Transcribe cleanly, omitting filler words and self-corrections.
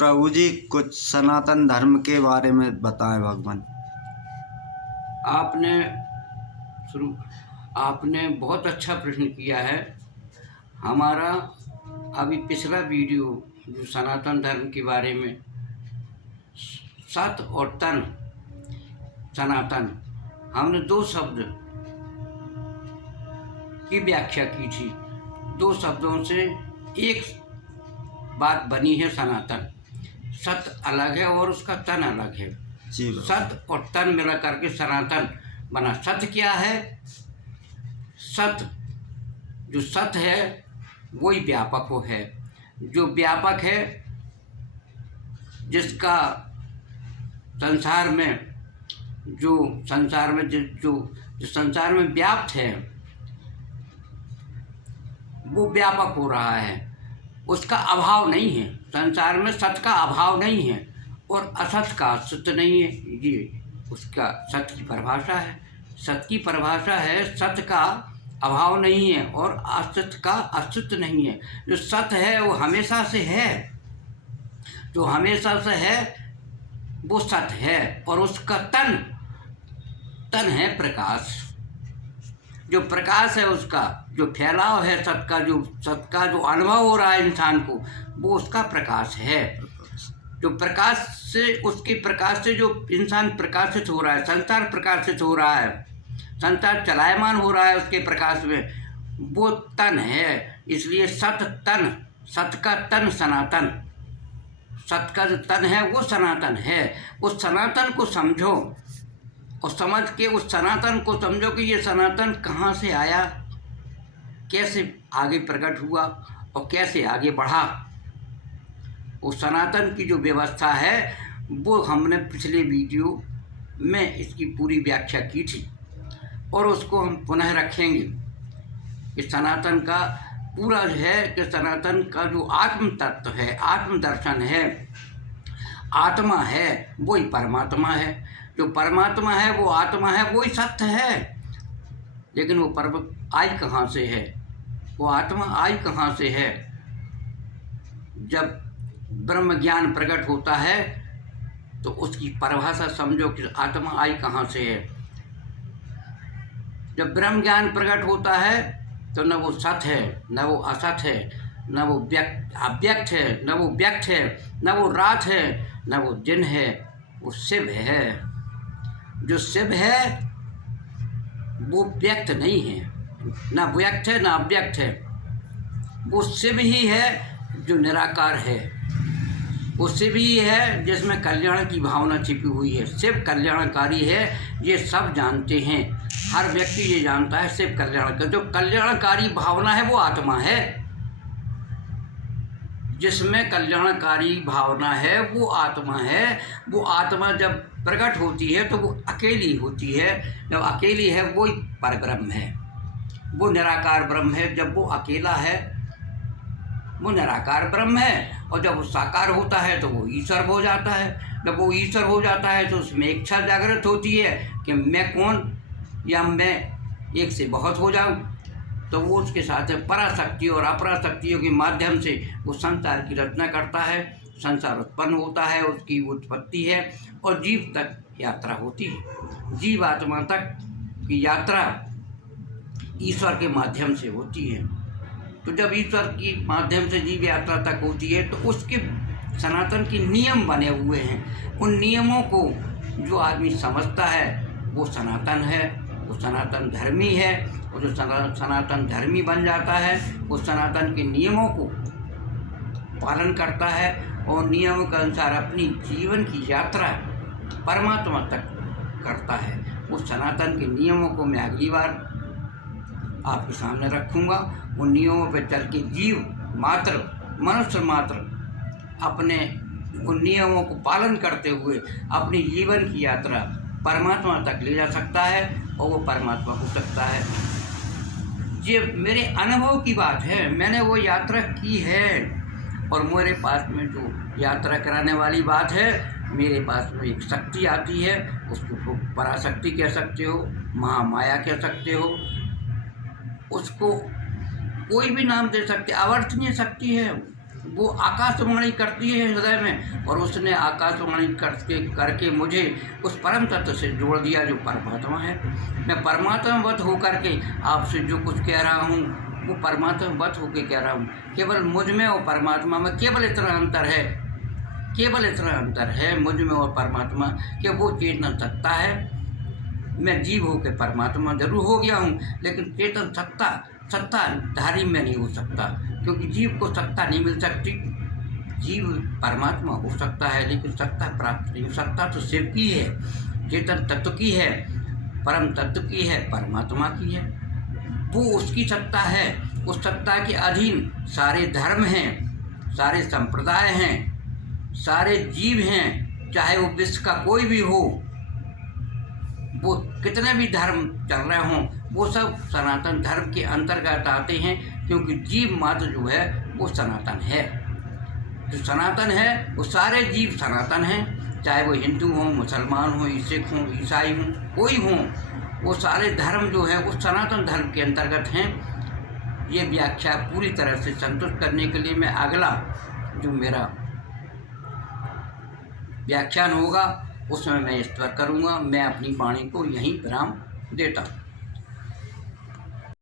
प्रभु जी कुछ सनातन धर्म के बारे में बताएं भगवान। आपने बहुत अच्छा प्रश्न किया है। हमारा अभी पिछला वीडियो जो सनातन धर्म के बारे में सत और तन सनातन, हमने दो शब्द की व्याख्या की थी। दो शब्दों से एक बात बनी है सनातन। सत अलग है और उसका तन अलग है। सत और तन मिला करके सनातन बना। सत क्या है? सत जो सत है वही व्यापक हो है। जो व्यापक है, जिसका संसार में व्याप्त है, वो व्यापक हो रहा है। उसका अभाव नहीं है। संसार में सत का अभाव नहीं है और असत का अस्तित्व नहीं है। ये उसका सत की परिभाषा है। सत की परिभाषा है सत का अभाव नहीं है और असत का अस्तित्व नहीं है। जो सत है वो हमेशा से है। जो हमेशा से है वो सत है और उसका तन है प्रकाश। जो प्रकाश है, उसका जो फैलाव है, सत का जो अनुभव हो रहा है इंसान को, वो उसका प्रकाश है। जो प्रकाश से, उसके प्रकाश से जो इंसान प्रकाशित हो रहा है, संसार प्रकाशित हो रहा है, संसार चलायमान हो रहा है उसके प्रकाश में, वो तन है। इसलिए सत का तन सनातन। सत का जो तन है वो सनातन है। उस सनातन को समझो और समझ के उस सनातन को समझो कि ये सनातन कहाँ से आया, कैसे आगे प्रकट हुआ और कैसे आगे बढ़ा। उस सनातन की जो व्यवस्था है वो हमने पिछले वीडियो में इसकी पूरी व्याख्या की थी और उसको हम पुनः रखेंगे। इस सनातन का पूरा जो है कि सनातन का जो आत्म तत्व है, आत्म दर्शन है, आत्मा है, वही परमात्मा है। जो परमात्मा है वो आत्मा है, वही सत्य है। लेकिन वो आई कहाँ से है? वो आत्मा आई कहाँ से है? जब ब्रह्म ज्ञान प्रकट होता है तो उसकी परिभाषा समझो कि आत्मा आई कहाँ से है। जब ब्रह्म ज्ञान प्रकट होता है तो न वो सत है, न वो असत है, न वो अव्यक्त है, न वो व्यक्त है, न वो रात है, न वो दिन है, वो शिव है। जो शिव है वो व्यक्त नहीं है, न व्यक्त है न अव्यक्त है। वो शिव ही है जो निराकार है। वो शिव ही है जिसमें कल्याण की भावना छिपी हुई है। शिव कल्याणकारी है, ये सब जानते हैं। हर व्यक्ति ये जानता है शिव कल्याणकारी। जो कल्याणकारी भावना है वो आत्मा है। जिसमें कल्याणकारी भावना है वो आत्मा है। वो आत्मा जब प्रकट होती है तो वो अकेली होती है। जब अकेली है वही परब्रह्म है, वो निराकार ब्रह्म है। जब वो अकेला है वो निराकार ब्रह्म है और जब वो साकार होता है तो वो ईश्वर हो जाता है। जब वो ईश्वर हो जाता है तो उसमें इच्छा जागृत होती है कि मैं कौन या मैं एक से बहुत हो जाऊं। तो वो उसके साथ पराशक्ति और अपराशक्तियों के माध्यम से वो संसार की रचना करता है। संसार उत्पन्न होता है, उसकी उत्पत्ति है और जीव तक यात्रा होती है। जीव आत्मा तक की यात्रा ईश्वर के माध्यम से होती है। तो जब ईश्वर के माध्यम से जीव यात्रा तक होती है तो उसके सनातन के नियम बने हुए हैं। उन नियमों को जो आदमी समझता है वो सनातन है, वो सनातन धर्मी है। और जो सनातन धर्मी बन जाता है वो सनातन के नियमों को पालन करता है और नियमों के अनुसार अपनी जीवन की यात्रा परमात्मा तक करता है। उस सनातन के नियमों को मैं अगली बार आपके सामने रखूँगा। उन नियमों पर चल के जीव मात्र, मनुष्य मात्र अपने उन नियमों को पालन करते हुए अपनी जीवन की यात्रा परमात्मा तक ले जा सकता है और वो परमात्मा हो सकता है। ये मेरे अनुभव की बात है। मैंने वो यात्रा की है और मेरे पास में जो यात्रा कराने वाली बात है, मेरे पास में एक शक्ति आती है। उसको पराशक्ति कह सकते हो, महामाया कह सकते हो, उसको कोई भी नाम दे सकते। अवर्तनीय शक्ति है वो आकाशवाणी करती है हृदय में, और उसने आकाशवाणी करके मुझे उस परम तत्व से जोड़ दिया जो परमात्मा है। मैं परमात्मावत होकर के आपसे जो कुछ कह रहा हूँ वो परमात्मावत होकर कह रहा हूँ। केवल मुझ में और परमात्मा में केवल इतना अंतर है, केवल इतना अंतर है मुझ में और परमात्मा कि वो चेतन सत्ता है। मैं जीव होकर परमात्मा जरूर हो गया हूँ, लेकिन चेतन सत्ताधारी में नहीं हो सकता, क्योंकि जीव को सत्ता नहीं मिल सकती। जीव परमात्मा हो सकता है लेकिन सत्ता प्राप्त नहीं हो सकता। तो शिव की है, चेतन तत्व की है, परम तत्व की है, परमात्मा की है। वो उसकी सत्ता है। उस सत्ता के अधीन सारे धर्म हैं, सारे संप्रदाय हैं, सारे जीव हैं, चाहे वो विश्व का कोई भी हो, वो कितने भी धर्म चल रहे हों, वो सब सनातन धर्म के अंतर्गत आते हैं, क्योंकि जीव मात्र जो है वो सनातन है। जो सनातन है वो सारे जीव सनातन हैं, चाहे वो हिंदू हों, मुसलमान हों, सिख हों, ईसाई हों, कोई हों, वो सारे धर्म जो है वो सनातन धर्म के अंतर्गत हैं। ये व्याख्या पूरी तरह से संतुष्ट करने के लिए मैं अगला जो मेरा व्याख्यान होगा उसमें मैं इस पर करूँगा। मैं अपनी वाणी को यहीं विराम देता हूँ।